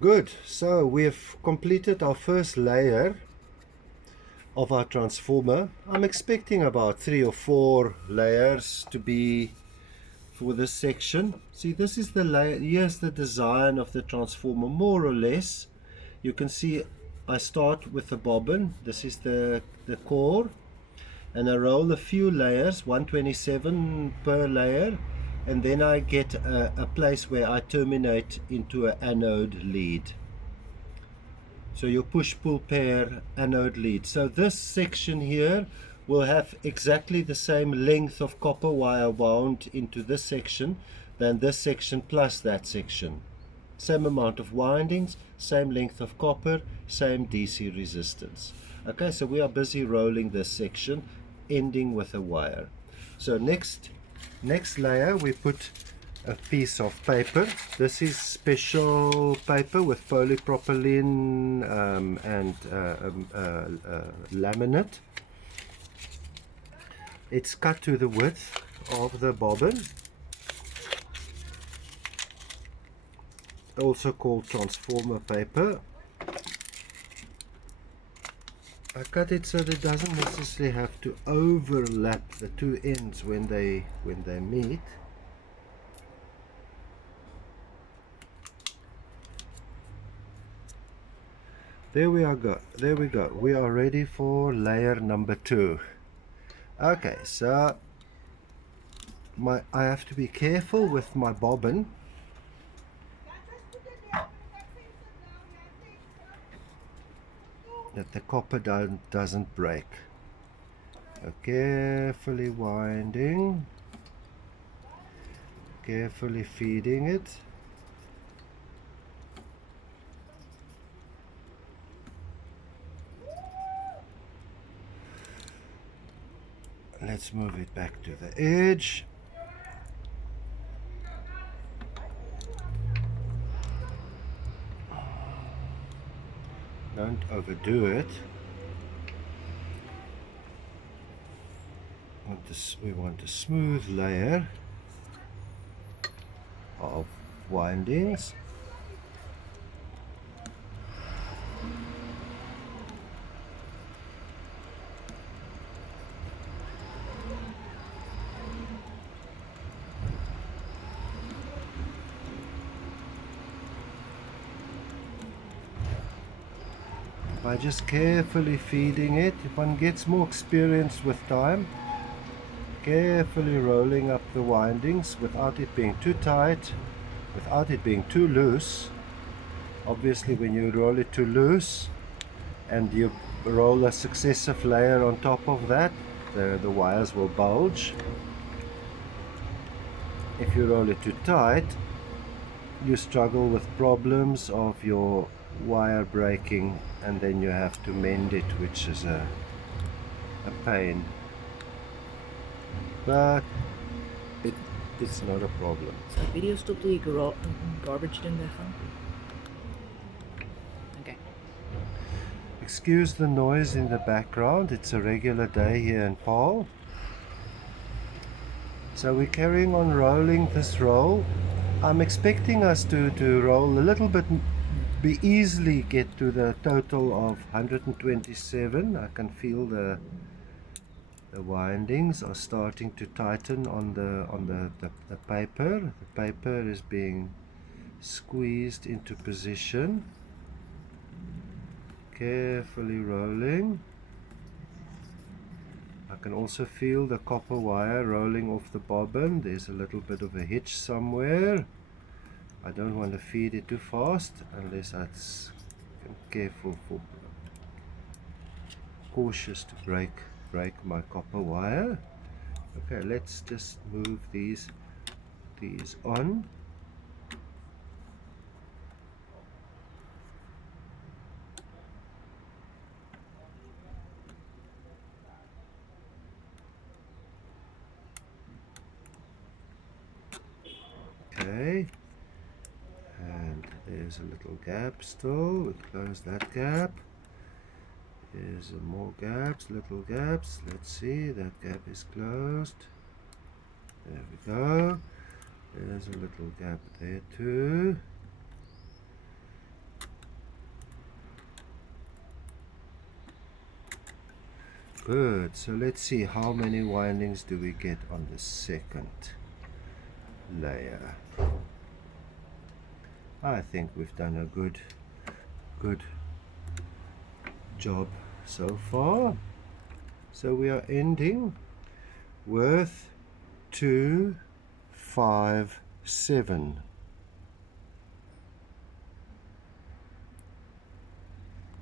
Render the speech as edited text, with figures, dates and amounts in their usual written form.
Good. So we've completed our first layer of our transformer. I'm expecting about 3 or 4 layers to be for this section. See, this is the layer. Here's the design of the transformer, more or less. You can see I start with the bobbin. This is the core, and I roll a few layers, 127 per layer, and then I get a place where I terminate into an anode lead. So your push-pull pair anode lead. So this section here will have exactly the same length of copper wire wound into this section than this section plus that section. Same amount of windings, same length of copper, same DC resistance. Okay, so we are busy rolling this section, ending with a wire. So next layer we put a piece of paper. This is special paper with polypropylene and laminate. It's cut to the width of the bobbin, also called transformer paper. I cut it so that it doesn't necessarily have to overlap the two ends when they meet. There we go. We are ready for layer number 2. Okay, so I have to be careful with my bobbin. That the copper doesn't break. So carefully winding, carefully feeding it. Let's move it back to the edge. Don't overdo it. We want a smooth layer of windings. By just carefully feeding it, one gets more experience with time. Carefully rolling up the windings without it being too tight, without it being too loose. Obviously when you roll it too loose and you roll a successive layer on top of that, the wires will bulge. If you roll it too tight, you struggle with problems of your wire breaking, and then you have to mend it, which is a pain. But it's not a problem. Is that video still doing garbage in there? Okay. Excuse the noise in the background. It's a regular day here in Paarl. So we're carrying on rolling this roll. I'm expecting us to roll a little bit, be easily get to the total of 127. I can feel the windings are starting to tighten on the paper. The paper is being squeezed into position. Carefully rolling. I can also feel the copper wire rolling off the bobbin. There's a little bit of a hitch somewhere. I don't want to feed it too fast unless I'm careful, cautious to break my copper wire. Okay, let's just move these on. Okay, and there's a little gap still. We'll close that gap. There's more gaps, little gaps. Let's see, that gap is closed. There we go. There's a little gap there too. Good. So let's see how many windings do we get on the second layer. I think we've done a good job so far. So we are ending with 2, 5, 7